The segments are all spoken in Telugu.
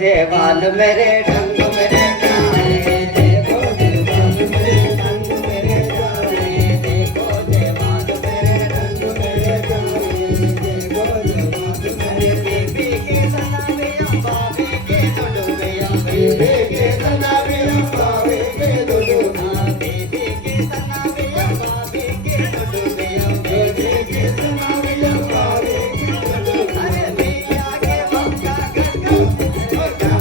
जवान मेरे ढंग मेरे प्यारे देखो जवान मेरे ढंग मेरे प्यारे देखो जवान मेरे ढंग मेरे प्यारे देखो जवान मेरे बेबी के सनावे बाबे के डुडुवे बेबी के सनावे बाबे के डुडुवे बेबी के सनावे बाबे के डुडुवे बेबी के सनावे बाबे के डुडुवे अरे भैया के मक्का गट्टा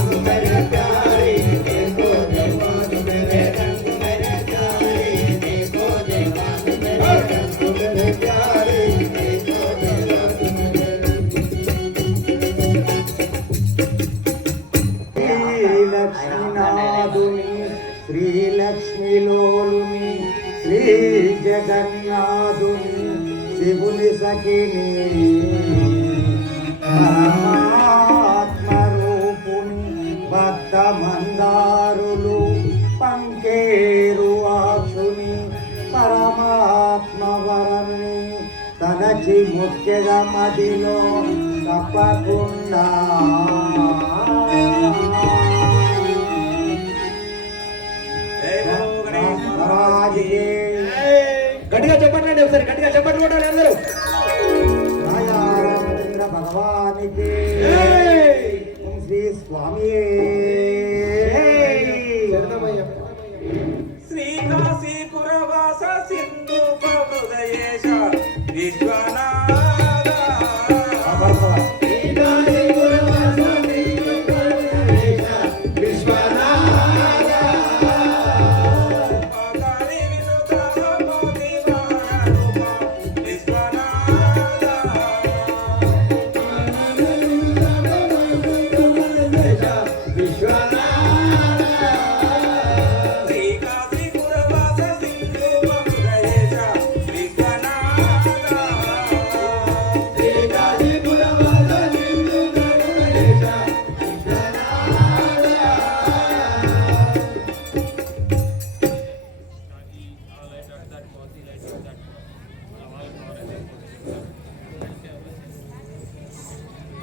శ్రీలక్ష్మిలోలుని శ్రీ జగన్నాథుని శివుని సఖిని పరమాత్మరూపుని భక్త మందారులు పంకేరు ఆక్షుని పరమాత్మ వరని తలచి ముఖ్యద మదిలో తప్పకుండా గట్టిగా చెప్పండి ఒకసారి గట్టిగా చెప్పండి కొట్టాలి అందరూ రామచంద్ర భగవానికి శ్రీ స్వామి శ్రీకాశీపురవాస సింధు హృదయేశ విశ్వనాథ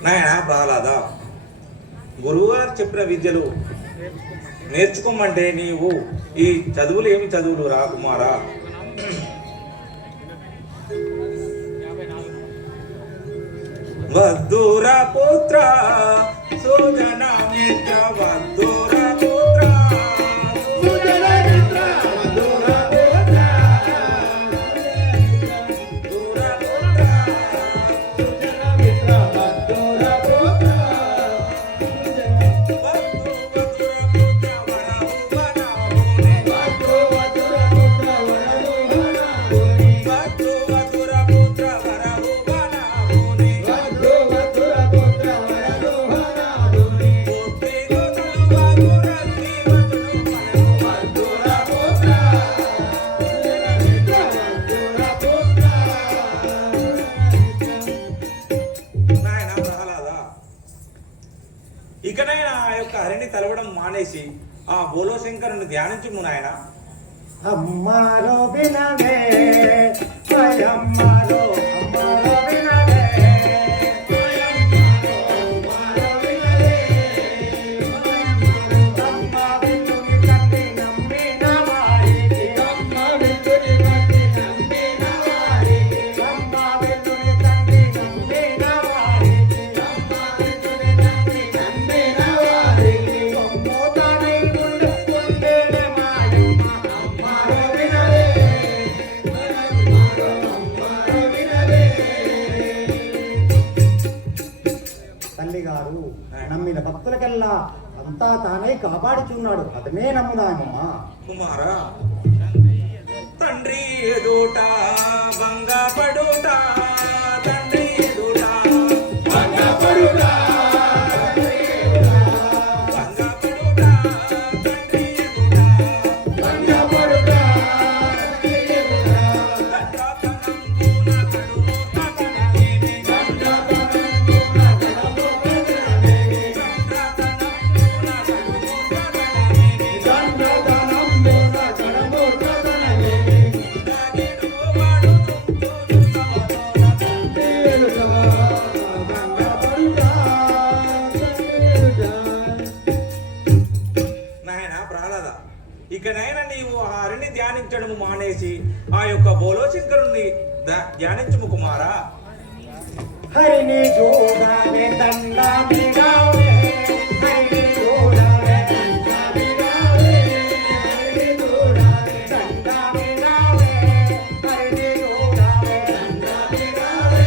నాయనా ప్రహ్లాద, గురువుగారు చెప్పిన విద్యలు నేర్చుకోమంటే నీవు ఈ చదువులు ఏమి చదువులు రా కుమారా? వద్దూర పుత్ర సుజన మిత్ర వద్దూర పుత్ర సుజన మిత్ర వద్దూర పుత్ర దూర పుత్ర సుజన మిత్ర వద్దూర పుత్ర వద్దు వదుర పుత్ర వరవు వనాభూని వద్దు వదుర పుత్ర వరవు వనాభూని వద్దు వదుర పుత్ర వరవు వనాభూని వద్దు వదుర పుత్ర వరవు వనాభూని పుత్రి గోతలు వగురత్తి వదురు మనము వద్దుర పుత్ర సుజన మిత్ర వద్దుర పుత్ర. నాయనా ప్రహ్లాద, ఇకనైనా ఆ యొక్క హరిని తలవడం మానేసి ఆ బోలో శంకరుని ధ్యానించుము నాయన. అమ్మారో వినవే అమ్మారో అమ్మారో వినవే అమ్మారో వినవే అమ్మ విందుని తండ్రి నమ్మిన వారికి అమ్మ విందుని తండ్రి నమ్మిన వారికి అమ్మ విందుని తండ్రి నమ్మిన వారికి అమ్మ విందుని తండ్రి నమ్మిన వారికి మోతానై ఉండే మాయమ్మ అమ్మారో వినవే అమ్మారో వినవే. తల్లి గారు నమ్మిన భక్తులకెల్లా అంతా తానే కాపాడుచున్నాడు, అతనే నమ్ముదామమ్మా. కుమారా, తండ్రి ఎదుట భంగపడుట తండ్రి ఎదుట భంగపడుట భంగపడుట తండ్రి ఎదుట భంగపడుట తండ్రి ఎదుట దండతనంబున కడుము తగనవేమి దండతనంబున కడుము తగనవేమి దండతనంబున కడుము తగనవేమి దండతనంబున కడుము తగనవేమి నాగేడు వాడు తుంతులు సమతోన ధ్యానించడము మానేసి ఆ యొక్క బోలో శంకరుణ్ణి ధ్యానించుము కుమారా. హరిని చూడాలి దండామిరావే హరిని చూడాలి దండామిరావే హరిని చూడాలి దండామిరావే హరిని చూడాలి దండామిరావే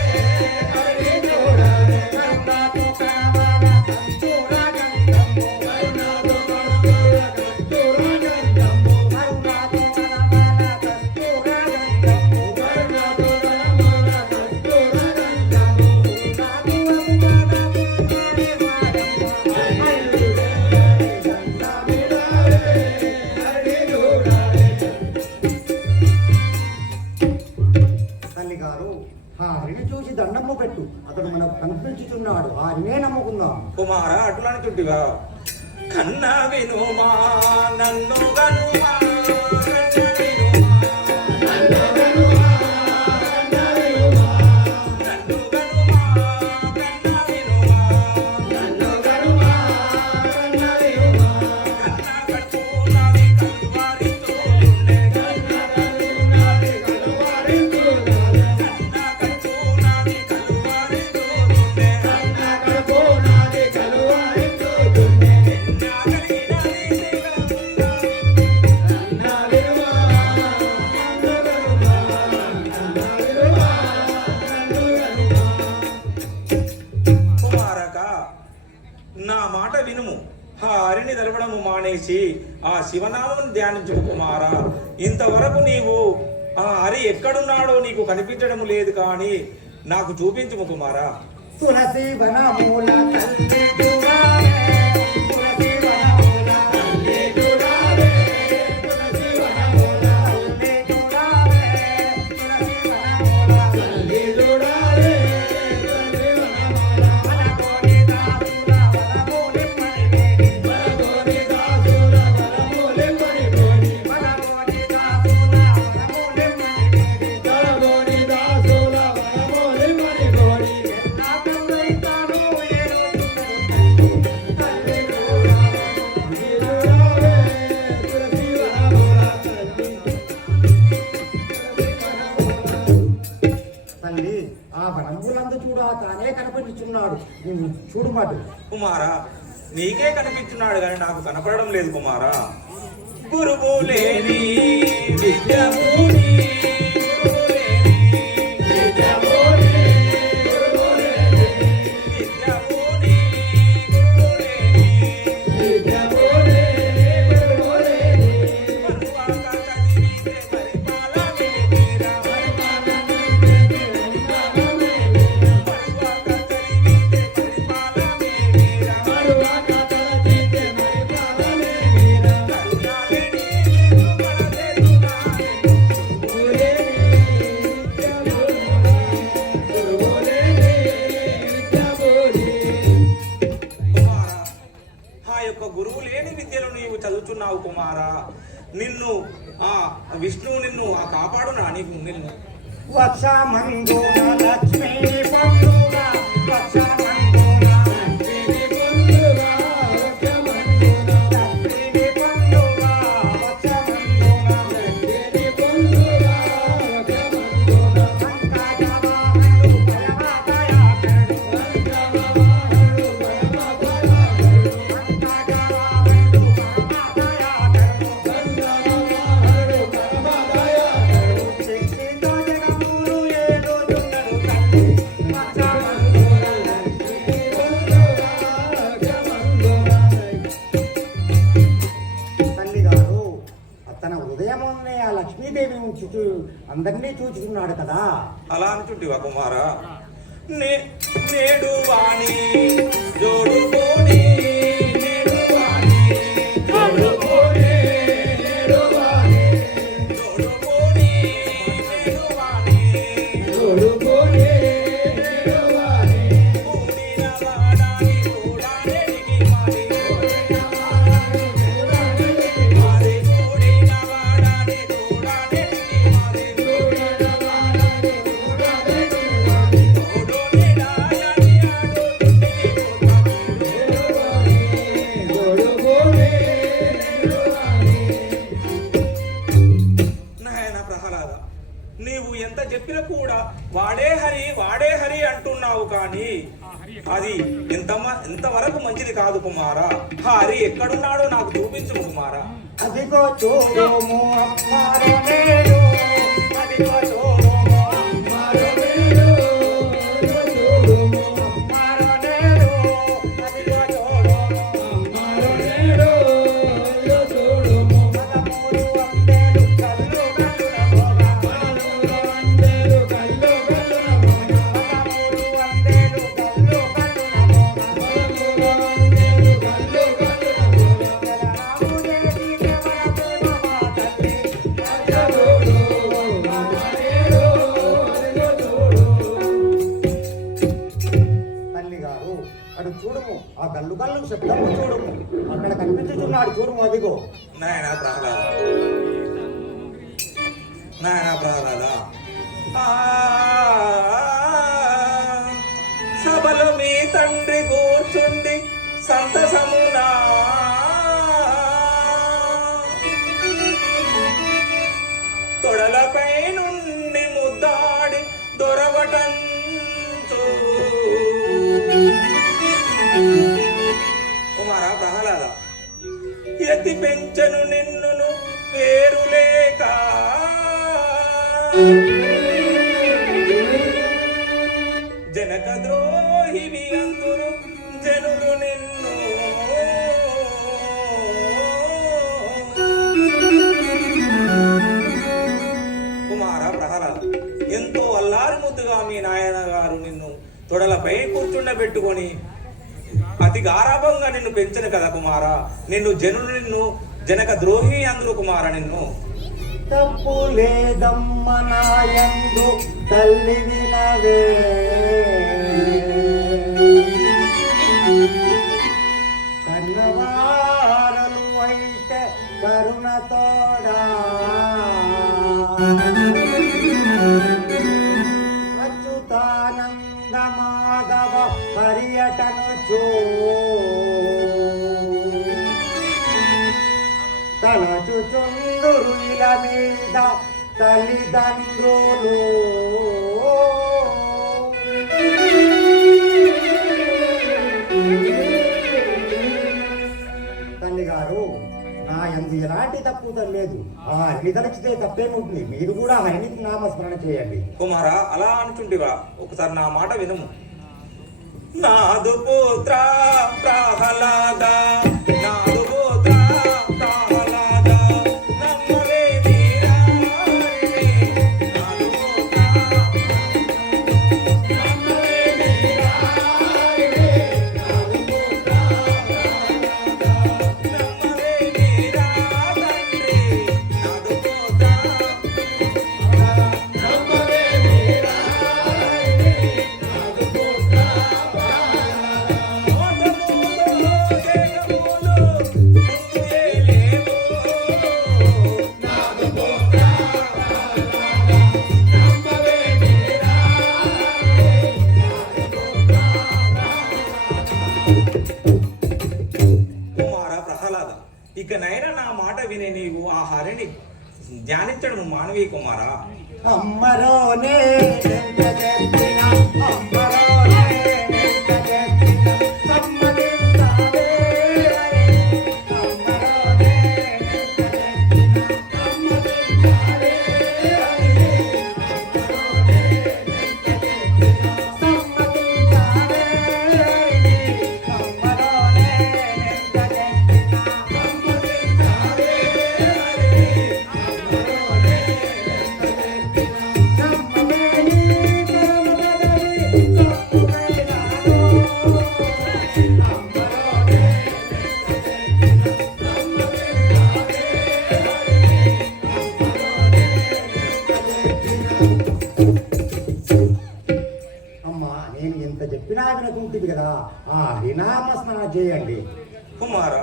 హరిని చూడాలి కరుణాతో కనవాల కంచూర గంధము కరుణాతో కనవాల కంచూర గంధము కరుణాతో కనవాల కంచూర గంధము కరుణాతో కనవాల కంచూర గంధము తల్లి గారు ఆ హరిని చూసి దండమ్మ పెట్టు అతడు మనకు కనిపించుచున్నాడు ఆ హరినే నమ్ముకుందాం. కుమారా అటులని చుట్టివా కన్న వినుమా నన్ను గనుమా కన్న వినుమా నన్ను గనుమా కన్న వినుమా నన్ను గనుమా కన్న వినుమా నన్ను గనుమా కన్న వినుమా కన్న కట్టునాది కల్వారితోనే కన్న కట్టునాది కల్వారితోనే కన్న కట్టునాది కల్వారితోనే కన్న కట్టునాది కల్వారితోనే కుమారక నా మాట వినుము ఆ హరిని తెలవడము మానేసి ఆ శివనామం ధ్యానించు కుమారా. ఇంతవరకు నీవు ఆ హరి ఎక్కడున్నాడో నీకు కనిపించడం లేదు కానీ నాకు చూపించుము కుమారా. తులసి వనమూల తల్లి చూడాలే తులసి వనమూల తల్లి చూడాలే తులసి వనమూల తల్లి చూడాలే తులసి వనమూల తల్లి చూడాలే తులసి వనమూల వనకోని దాసుల వనమూలి మణివేణి వనకోని దాసుల వనమూలి మణివేణి వనకోని దాసుల వనమూలి మణివేణి వనకోని దాసుల వనమూలి మణివేణి తల్లి ఆ వనములందు చూడా తానే కనపడుచున్నాడు నువ్వు చూడుమాటు. కుమారా నీకే కనిపించున్నాడు కానీ నాకు కనపడడం లేదు కుమారా. గురువు లేని విద్యముని గురువు లేని విద్యలు నీవు చదువుతున్నావు కుమారా. నిన్ను ఆ విష్ణువు నిన్ను ఆ కాపాడునా నీకు నిన్ను వక్షమందున లక్ష్మీ పొందున వక్షమందున లక్ష్మీ పొందున వక్షమందున లక్ష్మీ పొందున వక్షమందున లక్ష్మీ పొందున వక్షమందున అంకాజవాహనుడు పరమాదయాకరుడు అంకాజవాహనుడు పరమాదయాకరుడు అంకాజవాహనుడు పరమాదయాకరుడు అంకాజవాహనుడు పరమాదయాకరుడు శక్తితో జగములు ఏలుచున్నడు తల్లి వక్షమందున లక్ష్మీ పొందున వక్షమందున. తల్లి గారు తన హృదయమునే ఆ లక్ష్మీదేవి ఉంచుతూ అందరినీ చూచుకున్నాడు కదా. అలా అనుచుంటివా కుమారా. నేడు వాణి జోడుకోని నేడు వాణి జోడుకోని నేడు వాణి జోడుకోని నేడు వాణి జోడుకోని నేడు వాణి కూడిన వాడాని కూడానేటికి మారి కూడిన వాడాని కూడానేటికి మారి కూడిన వాడాని కూడానేటికి మారి కూడిన వాడాని కూడానేటికి మారి ఓడోని రాయని ఆడు అంటున్నావు కానీ అది ఎంతవరకు మంచిది కాదు కుమారా. హరి ఎక్కడున్నాడో నాకు చూపించు కుమారా. అదిగో చూడుము అమ్మారో నేడు, అదిగో చూడుము అమ్మారో నేడు, చూడుము అమ్మారో నేడు, అదిగో చూడుము అమ్మారో నేడు, చూడుము 13 వందలు కళ్ళు కళ్ళున మోగా, 13 వందలు కళ్ళు కళ్ళున మోగా, 13 వందలు కళ్ళు కళ్ళున మోగా, 13 వందలు కళ్ళు కళ్ళున మోగా. రాముదేవి తల్లి గారు అటు చూడము, ఆ కళ్ళు కళ్ళు శబ్దము చూడము, అక్కడ కనిపించుచున్నాడు చూడము, అదిగో. నాయనా ప్రహ్లాద సభలో మీ తండ్రి కూర్చుండి సంతసమునా తొడలపై నుండి ముద్దాడి దొరవటంచు. కుమారా ప్రహ్లాద, ఎత్తి పెంచను నిన్నును పేరు లేక, జనక ద్రోహివి అందురు జనులు నిన్ను. కుమార ప్రహ్లాద, ఎంతో అల్లారు ముద్దుగా మీ నాయన గారు నిన్ను తొడలపై కూర్చుండబెట్టుకొని అతి గారాభంగా నిన్ను పెంచను కదా కుమారా. నిన్ను జనక ద్రోహి అందురు కుమార. నిన్ను తప్పు లేదమ్మ నాయందు తల్లి వినవే, కన్నవారలు అయితే కరుణతోడా, అచ్యుతానంద మాధవ పర్యటనుచూ తలచుచుందురు ఇల మీద తల్లిదండ్రులు. తల్లి గారు, నా యందు ఎలాంటి తప్పు లేదు. ఆ హరిని తలచితే తప్పేముంటుంది. మీరు కూడా హరినికి నామస్మరణ చేయండి. కుమారా, అలా అనుచుంటివా? ఒకసారి నా మాట వినుము. నాదు పుత్ర ప్రహ్లాద, నాదు పుత్ర ప్రహ్లాద, నమ్మవే వీరా హరిని, నాదు పుత్ర నమ్మవే వీరా హరిని, నాదు పుత్ర నమ్మవే వీరా తండ్రి, నాదు పుత్ర నమ్మవే వీరా హరిని, నాదు పుత్ర కుమార ప్రహ్లాద, ఇకనైనా నా మాట వినే నీవు ఆ హరిని ధ్యానించడం మానవీ కుమారా. అమ్మరోనే ఎంత చెప్పినా, అమ్మరోనే ఎంత చెప్పినా సమ్మతించాలే హరి. అమ్మరోనే ఎంత చెప్పినా సమ్మతించాలే హరి. అమ్మరోనే ఎంత చెప్పినా సమ్మతించాలే హరి. అమ్మరోనే ఎంత చెప్పినా సమ్మతించాలే హరి. అమ్మరోనే అమ్మా, నేను ఎంత చెప్పినా వినకుంటుంది కదా, ఆ హరినామస్మరణ చేయండి. కుమార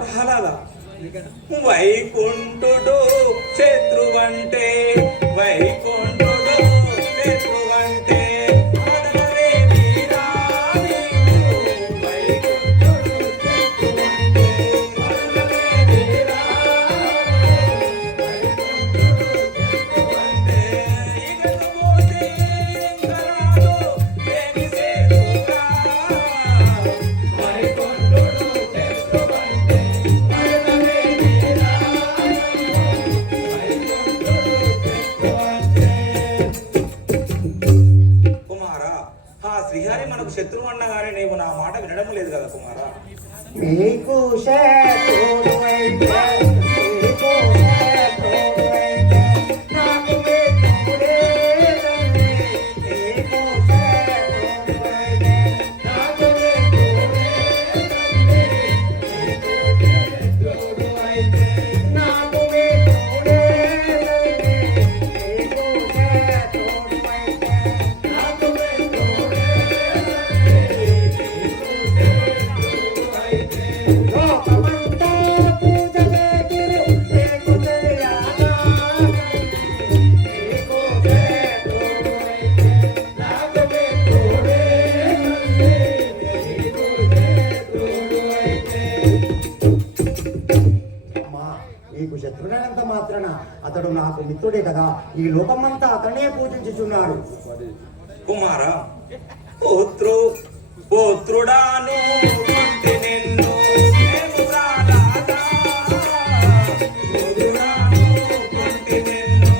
ప్రహ్లాద, వైకుంఠుడు శత్రువంటే, వైకుంఠుడు శత్రువంటే మదనవే వీరా నీవు. వైకుంఠుడు శత్రువంటే మదనవే వీరా, వైకుంఠుడు శత్రువంటే ఇగను పోతే ఇంకరా శ్రీహరి మనకు శత్రువు అన్నగానే నీవు నా మాట వినడం లేదు కదా కుమారా. మీకు శత్రువు అయితే, మీకు శత్రువు అయితే, నాకు మిత్రుడే తండ్రి. మీకు శత్రువు అయితే, నాకు మిత్రుడే తండ్రి. మీకు శత్రువు అయితే, నాకు మిత్రుడే తండ్రి. మీకు శత్రువు అయితే, నాకు మిత్రుడే తండ్రి. లోకమంతా పూజ చేతురు, నీకు తెలియాలా? నీకు శత్రువు అయితే, నాకు మిత్రుడే తండ్రి. నీకు శత్రువు అయితే. అమ్మా, నీకు శత్రుడైనంత మాత్రాన అతడు నాకు మిత్రుడే కదా. ఈ లోకమంతా అతనే పూజించుచున్నాడు. కుమారా, పుత్రుడాను కొంటి నిన్ను నేను రాలాదా. పుత్రుడాను కొంటి నిన్ను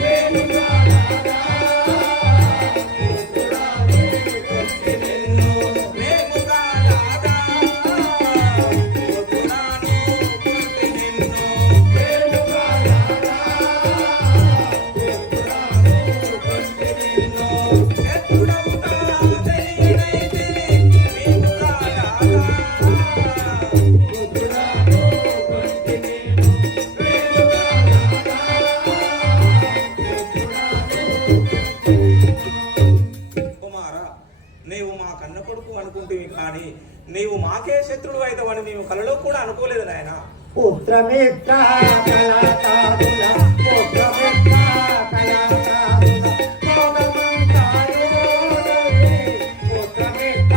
నేను రాలాదా. పుత్రుడాను కొంటి నిన్ను నేను రాలాదా. పుత్రుడాను కొంటి నిన్ను నేను రాలాదా. పుత్రుడాను కొంటి నిన్ను ఎప్పుడవుతా తెలియనైతిని నీవు రాలాదా. పుత్రుడాను కొంటి నిన్ను నేను రాలాదా. కుమారా, నీవు మా కన్న కొడుకు అనుకుంటేవి కానీ నీవు మాకే శత్రుడు అవుతావని మేము కలలో కూడా అనుకోలేదు నాయన. పుత్రమిత్ర కళాకారుల, పుత్రమిత్ర కళాకారుల, భోగమంతాయో తల్లి. పుత్రమిత్ర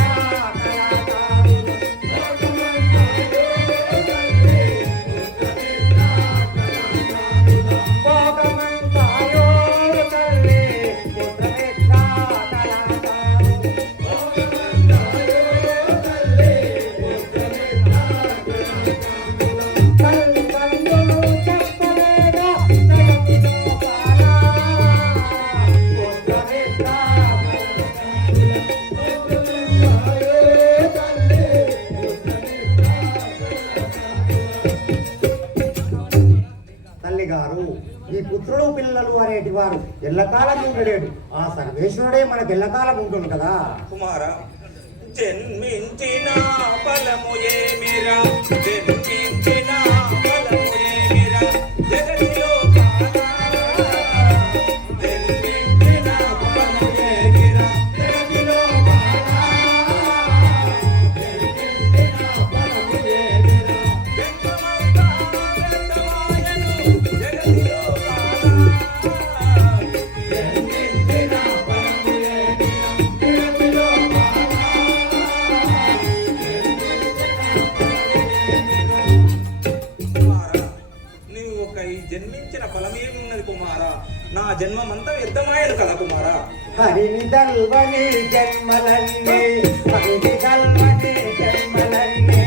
కళాకారుల, భోగమంతాయో తల్లి. పుత్రమిత్ర కళాకారుల, భోగమంతాయో తల్లి. పుత్రమిత్ర కళాకారుల, భోగమంతాయో తల్లి. పుత్రమిత్ర తల్లిదండ్రులు చెప్పలేదా జగతిలో కానా. పుత్రమిత్ర తల్లిగారు, ఈ పుత్రుడు పిల్లలు అనేటి వారు ఎల్లకాలం ఉండలేడు. ఆ సర్వేశ్వరుడే మనకు ఎల్లకాలం ఉంటుంది కదా. కుమారా, జన్మించిన ఫలము ఏమిరా. జన్మించిన ఫలము ఏమిరా. జగతిలో కాదా. జన్మించిన ఫలము ఏమిరా. జగతిలో కాదా. జన్మించిన ఫలము ఏమిరా. జన్మమంతా వ్యర్థమాయను జగతిలో కాదా. జన్మించిన ఫలము ఏమిరా. జగతిలో కాదా. కుమారా, నీవు ఒక ఈ జన్మించిన ఫలమేమి ఉన్నది కుమారా. నా జన్మమంతా వ్యర్థమాయను కదా కుమారా. హరిని దల్వని జన్మలన్నీ, హరిని దల్వని జన్మలన్నీ,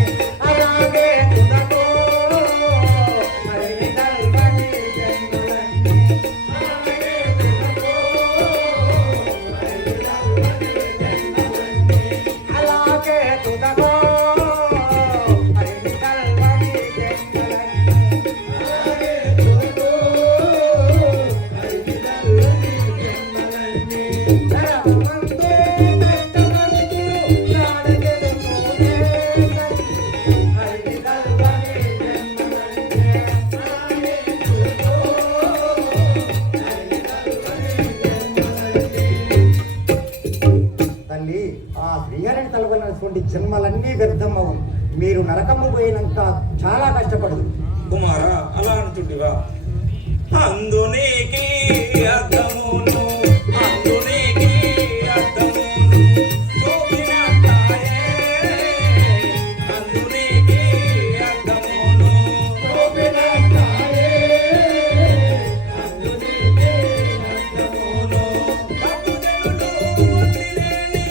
అలాగే తుదకో. హరిని దల్వని జన్మలన్నీ, అలాగే తుదకో. హరిని దల్వని జన్మలన్నీ, అలాగే తుదకో. హరిని దల్వని జన్మలన్నీ, అలాగే తుదకో. హరిని దల్వని జన్మలన్నీ. ధర్మమంతో కష్టమంతులు నాడగెలుగునే తల్లి. హరిని దల్వని జన్మలన్నీ, అలాగే తుదకో. హరిని దల్వని జన్మలన్నీ. తల్లి, ఆ శ్రీహరిని తలవలసినటువంటి జన్మలన్నీ వ్యర్థమవు. మీరు నరకము పోయినాక చాలా కష్టపడదు. కుమారా, అలా అంటుంటివా. అందునికి అర్థమును అందునికి అర్థమును చూపినట్టాయే. అందునికి అర్థమును చూపినట్టాయే. అందునికి అర్థమును భక్తుజనులు వదిలేని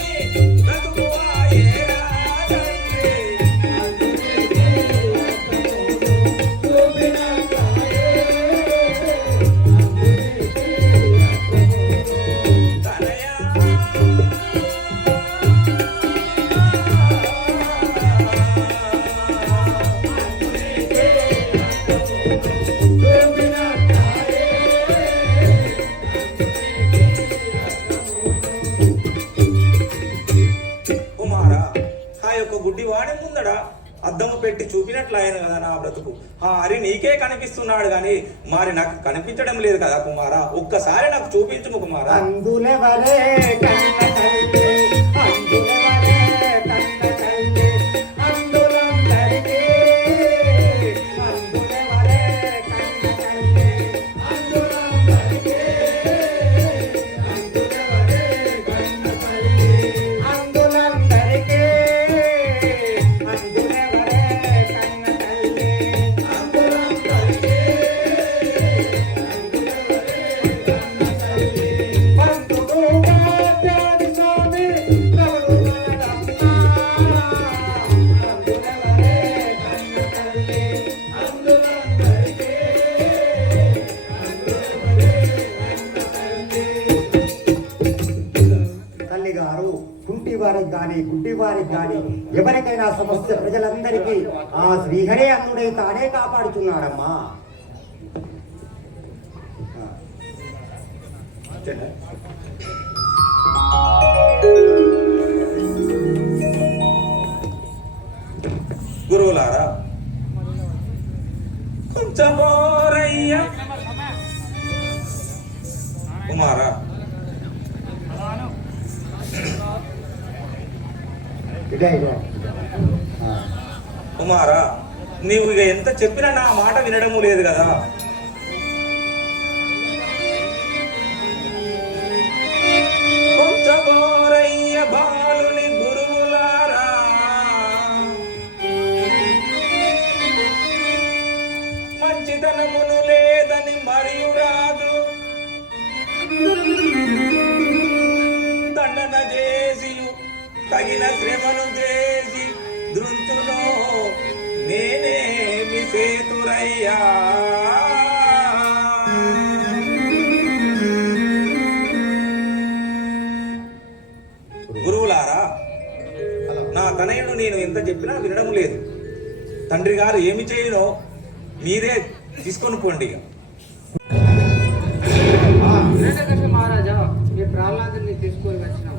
బ్రతుకువాయేరా తండ్రి. అందునికి అర్థమును చూపినట్టాయే. అందునికి వాడి ముందడ అద్దము పెట్టి చూపినట్లు ఆయన కదా నా బ్రతుకు. ఆ హరి నీకే కనిపిస్తున్నాడు గాని మరి నాకు కనిపించడం లేదు కదా కుమారా. ఒక్కసారి నాకు చూపించుము కుమారా. అందులెవరే కన్న తల్లి, అందులెవరే కన్న తల్లి, అందులందరికీ. అందులెవరే కన్న తల్లి, అందులందరికీ. అందులెవరే కన్న తల్లి, అందులందరికీ. అందులెవరే కన్న తల్లి, అందులందరికీ. పంతులు వాద్యాది స్వామి ప్రభుడు కనడమ్మా. అందులెవరే కన్న తల్లి, అందులందరికీ. అందులెవరే కన్న తల్లి. తల్లి గారు కుంటివారికి గాని గుడ్డివారికి గాని ఎవరికైనా సమస్య ప్రజలందరికీ ఆ శ్రీహరే అన్నుడే తానే కాపాడుతున్నాడమ్మా. గురువులారా కొంచెం బోరయ్యా కుమారా. ఇదే ఇదే. కుమారా నీవు ఇక ఎంత చెప్పినా నా మాట వినడము లేదు కదా. కొంచెమోరయ్య బాలుని గురువులారా, మంచితనమును లేదని మరియు రాదు దండన చేసి తగిన శ్రమను చేసి దృంతులో నేనేమి సేతురయ్యా. గురువులారా నా తనయుడు నేను ఎంత చెప్పినా వినడం లేదు. తండ్రి గారు ఏమి చేయనో మీరే తీసుకొని పోండి. మహారాజా మీ ప్రహ్లాదుని తీసుకొని వచ్చినాం.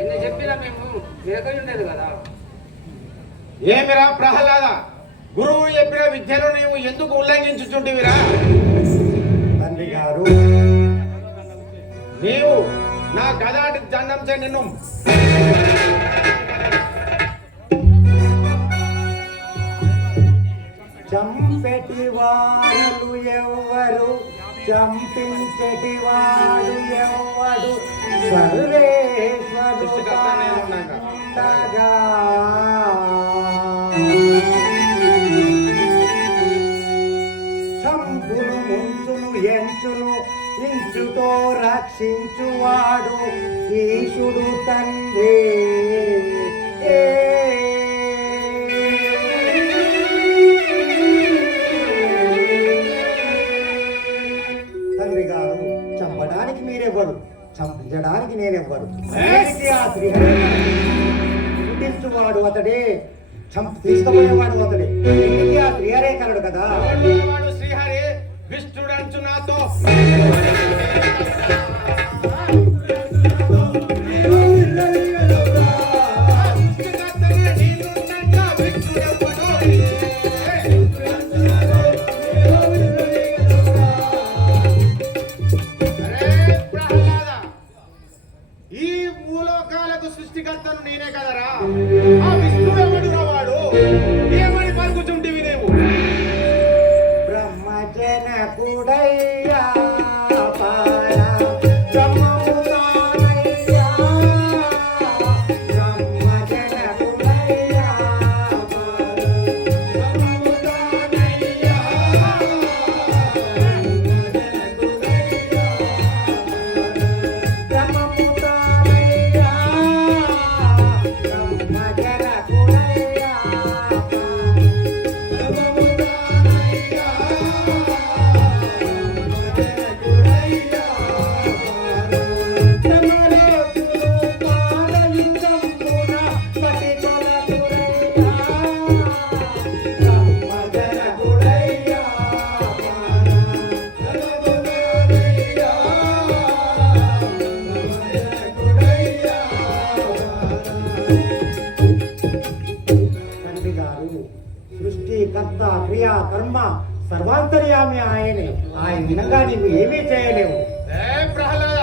ఎన్ని చెప్పినా మేము వినకై ఉండేది కదా. ఏమిరా ప్రహ్లాద, గురువు చెప్పిన విద్యను నీవు ఎందుకు ఉల్లంఘించుచుంటివిరా? తండ్రి గారు నీవు నా గదాటి దండం చే నిన్ను చంపెటి వారు ఎవ్వరు, చంపించెటి వాడు ఎవ్వడు, సర్వేశ్వరు ఉండగా. చంపును ముంచును ఎంచును ఇంచుతో రక్షించువాడు ఈశుడు తండ్రి. తండ్రి గారు చంపడానికి మీరెవ్వరు, చంపించడానికి నేనెవ్వరు. ఆ శ్రీహరి పుట్టించువాడు అతడే, తీసుకుపోయేవాడు అతడే. ఆ శ్రీహరే కలడు కదా. వాడు శ్రీహరి విష్ణుడు అంచు నాతో. ఈ మూలోకాలకు సృష్టికర్తను నేనే కదరా. ఆ విష్ణుడు ఎవడురా వాడు? ఏమని పలుకుచుంటివి నీవు? బ్రహ్మజనకుడయ్యా పారా, బ్రహ్మముదానయ్యా. బ్రహ్మజనకుడయ్యా పారా, బ్రహ్మముదానయ్యా. బ్రహ్మజనకుడయ్యా పారా, బ్రహ్మముదానయ్యా. బ్రహ్మజనకుడయ్యా పారా. కర్మ సర్వాంతర్యామి ఆయనే. ఆయన వినంగా నీవు ఏమీ చేయలేవు. ఏ ప్రహ్లాద,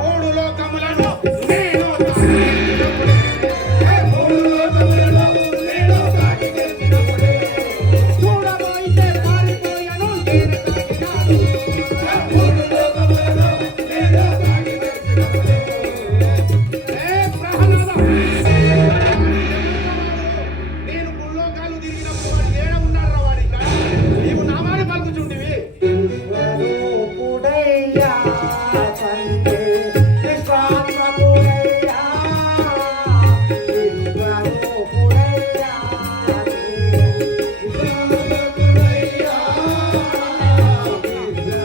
మూడు లోకములను నేను దాటినప్పుడే, మూడు లోకములను నేను దాటినప్పుడే, చూడబోయితే పారిపోయాను నేను దాటినాను. మూడు లోకములను నేను దాటినప్పుడే. ఏ ప్రహ్లాద, నేను ముల్లోకాలు తిరిగినప్పుడు వాడు ఏడ ఉన్నాడు రా వాడు ఇక్కడ? నీవు నామాన్ని పలుకుచుంటివి. విశ్వరూపుడయ్యా తండ్రి, విశ్వాత్మకుడయ్యా, విశ్వరూపుడయ్యా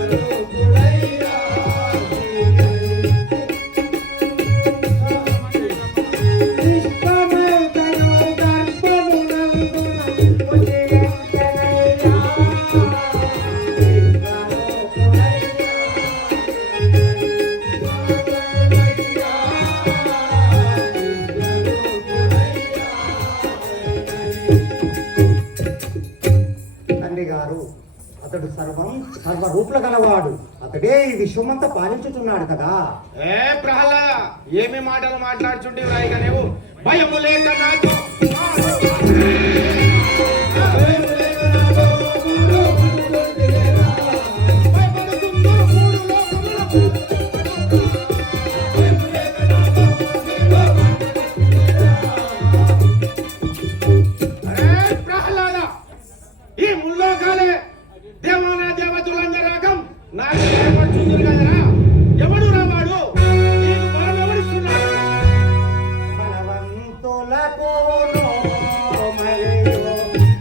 విశ్వరూపుడయ్యా, విశ్వమంతయు గర్భమునందున ఉదయించనయ్యా, తండ్రి గారు, అతడు సర్వరూపుల గలవాడు. అతడే ఈ విశ్వమంతా పాలించుతున్నాడు కదా. ఏ ప్రహ్లాద, ఏమి మాటలు మాట్లాడుచుంటివి రాయిగా నీవు? భయము లేక నాకు భయపడుతుందో మూడు లోకములకు. అరే ప్రహ్లాద, ఈ ముల్లోకాలే దేవాన దేవతలందరి రకం నాకు ఏర్పడుతుంది కదరా? ఎవడు రా వాడు? నీకు బలం ఎవరిస్తున్నాడు? బలవంతులకును మరియు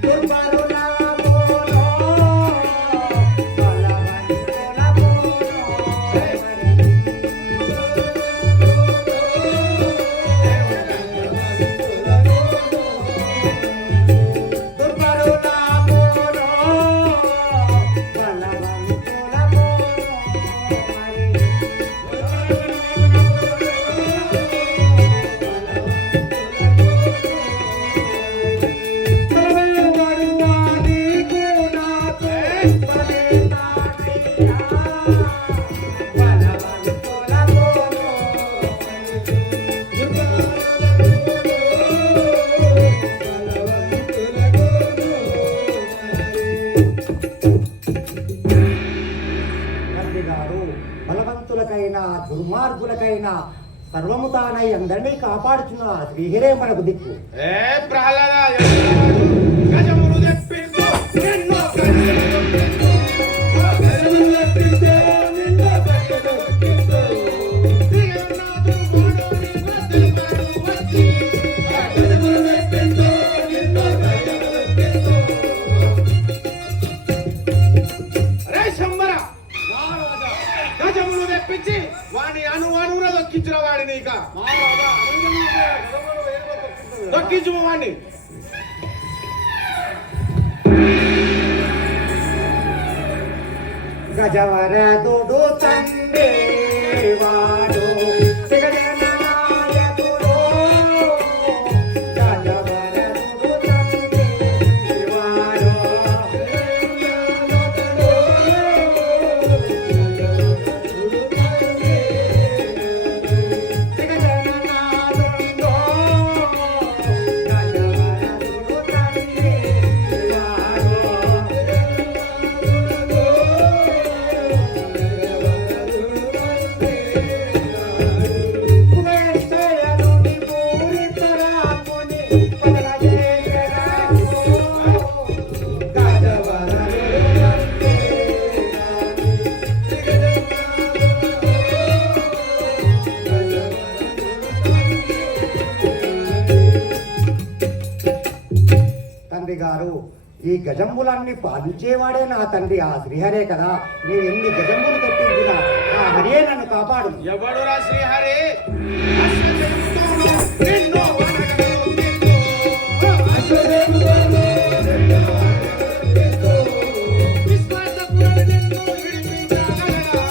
దుర్బలులకును, తండ్రి గారు, బలవంతులకైనా దుర్మార్గులకైనా సర్వము తానై అందరినీ కాపాడుచున్న శ్రీహరే మనకు దిక్కు. ఏ ప్రహ్లాద, గజములు తెప్పించు, నిన్ను గజములు తెప్పించు. గజములు తెప్పించు, నిన్ను గజములు తెప్పించు. దిగనాథుడు వాడు నిన్ను దిగనాడు వచ్చి. గజములు తెప్పించు, నిన్ను గజములు తెప్పించు. రే శంబర, గజములు తెప్పించి వాడిని అణువున దొక్కించిన వాడిని ఇక దొక్కించు వాడిని. గజవరదుడు తండ్రి వాడు జగన్నాయకుడు, గజవరదుడు తండ్రి వాడు జగన్నాథుండో, గజవరదుడు తండ్రి వాడు కుమేశయనుని పూరితరాముని పదలజేయరాము, తండ్రి గారు, ఈ గజంబులన్నీ పాలించేవాడే నా తండ్రి ఆ శ్రీహరే కదా. నేను ఎన్ని గజంబులు తెప్పించినా ఆ హరియే నన్ను కాపాడు. ఎవడురా శ్రీహరి? అశ్వజంతువును నిన్ను వనగలొక్కించు. అశ్వజంతువును నిన్ను వనగలొక్కించు. విశ్వాసపురుడు నిన్ను విడిపించగలడా?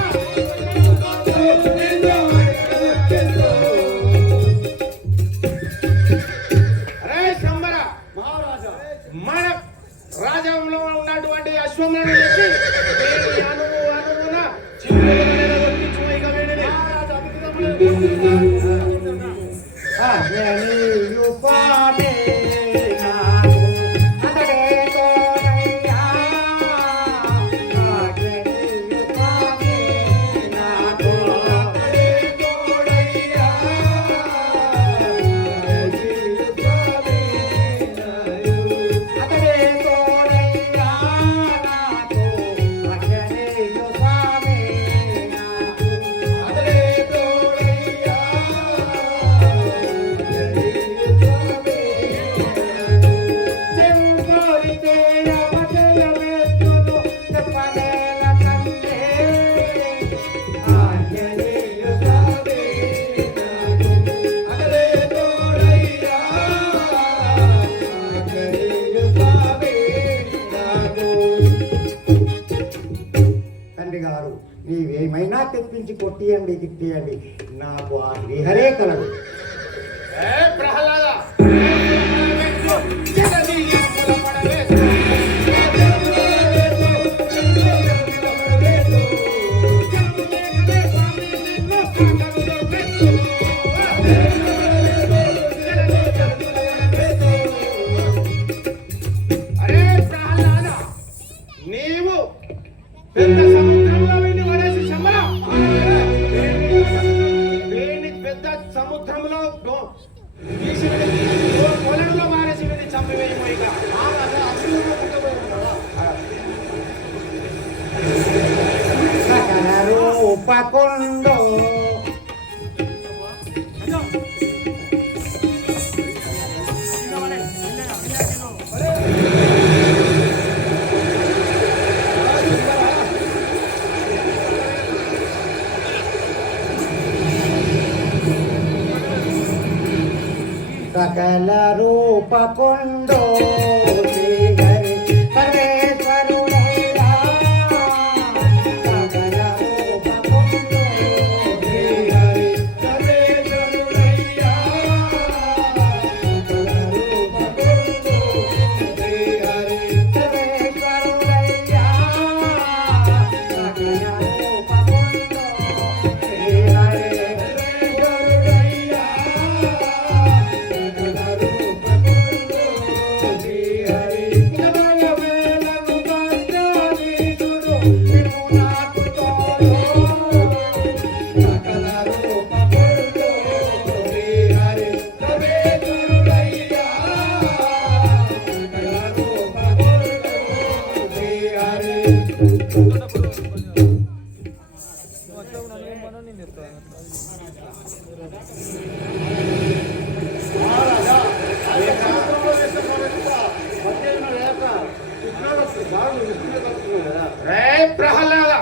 అశ్వజంతువును నిన్ను వనగలొక్కించు. అరే శంబర, మన గారు నీవేమైనా తెప్పించి కొట్టియండి గిట్టియండి, నాకు ఆ శ్రీహరే కలడు. ఏ ప్రహ్లాద అరే ప్రహ్లాద, నీవు పెద్ద సముద్రంలో వెళ్ళి పడేసి శంబరా, పెద్ద సముద్రంలో పొలంలో మారేసి వెళ్ళి చంపివేయము. ఇక సకల రూపకొండో సకల రూపకొండో శ్రీహరి పరమేశ్వరుడైనా. సకల రూపకొండో శ్రీహరి పరమేశ్వరుడైనా. సకల రూపకొండో శ్రీహరి పరమేశ్వరుడైనా. సకల రూపకొండో శ్రీహరి రే ప్రహ్లాద,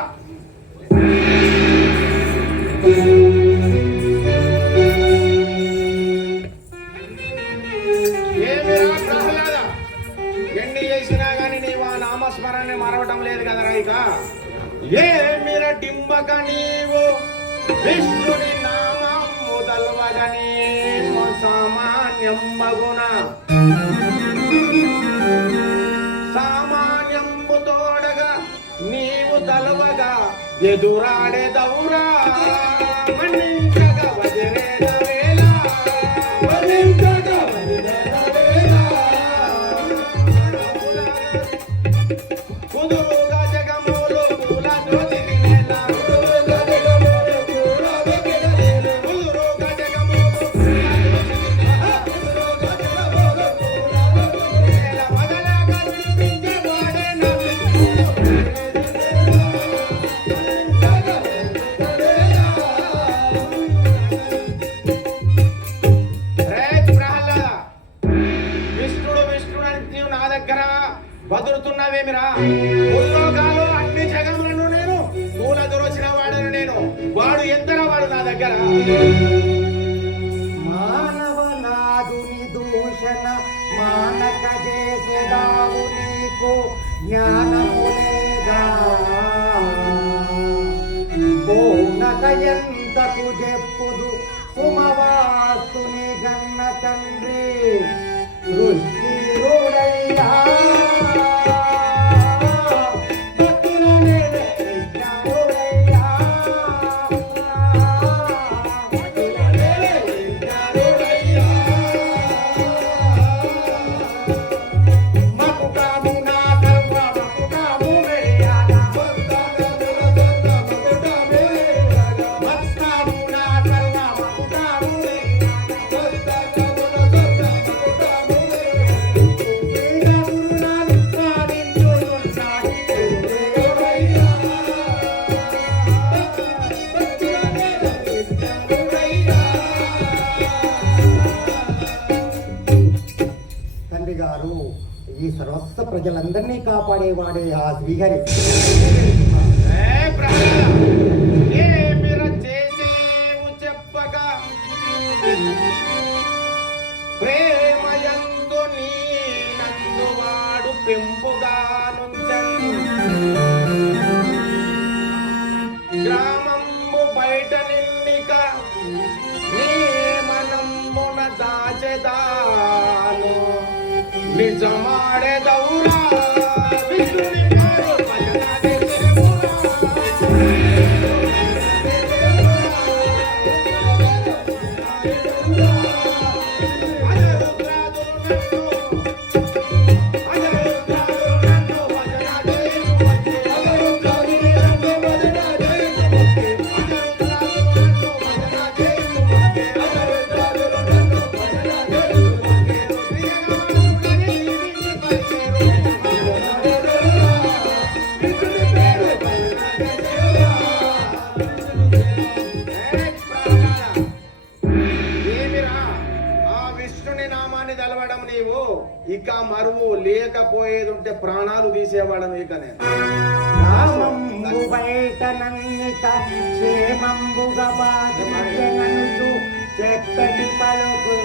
ఏమిరా ప్రహ్లాద, ఎన్ని చేసినా గాని నీవు ఆ నామస్మరణని మరవటం లేదు కదరా. ఇక ఏమిర డింబక నీవు విష్ణుని నామం మొదల్వగని సామాన్యం మగున సామాన్యంబు తోడగా నీవు తలవగా ఎదురాడే దౌరా మన్నించగా వదిలేద వేళ మన్నించగా వదిలేద వేళ కుదురుగా జగములు పూల జ్యోతికి నేల కుదురుగా జగములు పూల జ్యోతికి నేల కుదురుగా జగములు కుదురుగా జగములు పూల జ్యోతికి నేల మదలగా వినిపించబడే నవ్వు బదులుతున్నావేమిరా? ముల్లోకాలు అన్ని జగములను నేను పూల దొరచిన వాడను నేను. వాడు ఎంతరా వాడు నా దగ్గర? మానవనాదుని దూషణ మానక చేసేదావు నీకు జ్ఞానము లేదా? పూనక ఎంతకు చెప్పుదు సుమవాస్తుని గన్న తండ్రి సృష్టిరుడయ్యా. ఈ సర్వస్వ ప్రజలందరినీ కాపాడేవాడే ఆ శ్రీహరి. ప్రేమయందు నీ నందువాడు పెంపుగా నుంచన్ నిజమాడెదవురా విష్ణుని పేరు భజన చేసేవురా. ఇక మరువు లేకపోయేది ఉంటే ప్రాణాలు తీసేవాడను ఇక నేను. రామంబు బయట నన్నిక క్షేమంబుగా బాధనను చెప్పటి పలుకు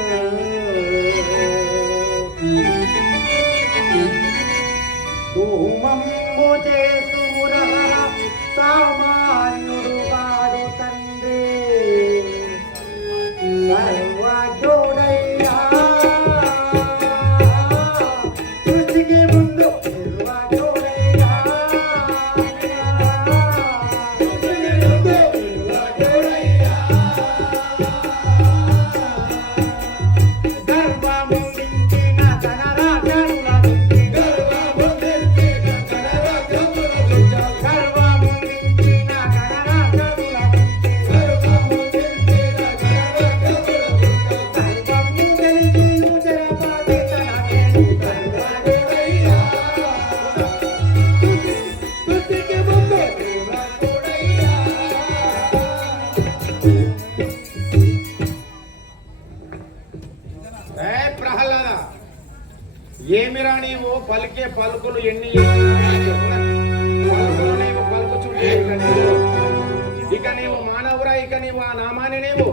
ధూమంబు చేసు మురహర సామాన్యుడు వాడు తండ్రి సర్వజోడయ్యా ఏమిరా నీవు పలికే పలుకులు ఎన్ని పలుకులు నీవు పలుకుచుంటే ఇక నీవు మానవురా ఇక నీవు ఆ నామాన్ని నీవు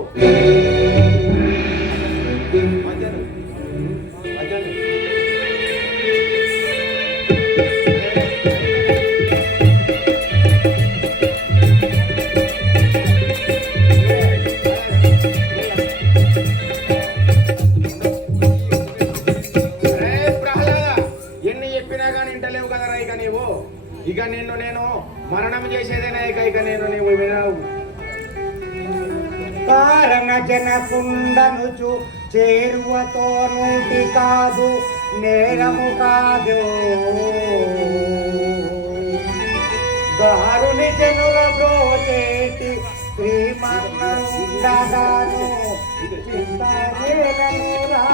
ఇక నిన్ను నేను మరణం చేసేదేనా ఇక నేను నీవు వినవు. కారణ జనకుండనుచు చేరువతో నూటి కాదు నేరము కాదు దారుని జనుల బ్రోచేటి శ్రీమర్ణను చింతనేననురా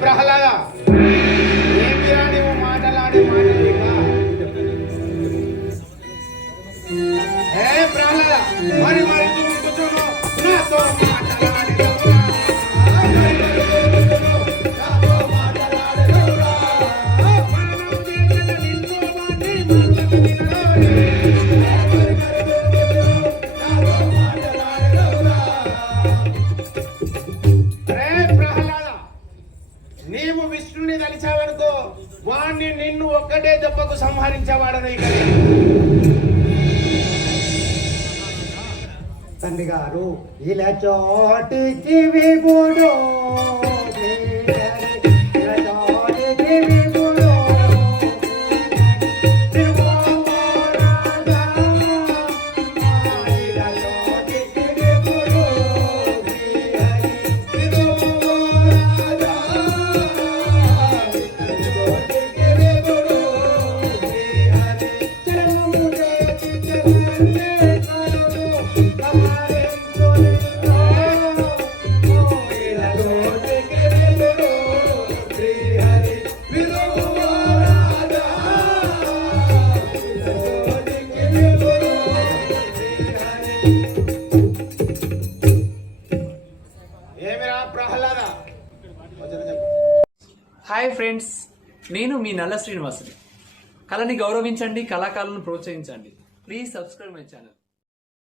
ప్రహ్లాద ఏమిరా నీవు మాటలాడి మాటలేక ప్రహ్లాద మరి మరి కూర్చోను నాతో నీవు విష్ణుని తలిచావనుకో వాణ్ణి నిన్ను ఒక్కటే దెబ్బకు సంహరించేవాడను ఇక. తండ్రి గారు ఇలా చోటికి విభుడు ప్రహ్లాద. హాయ్ ఫ్రెండ్స్, నేను మీ నల్ల శ్రీనివాసుని. కళని గౌరవించండి, కళాకారులను ప్రోత్సహించండి. Please subscribe my channel.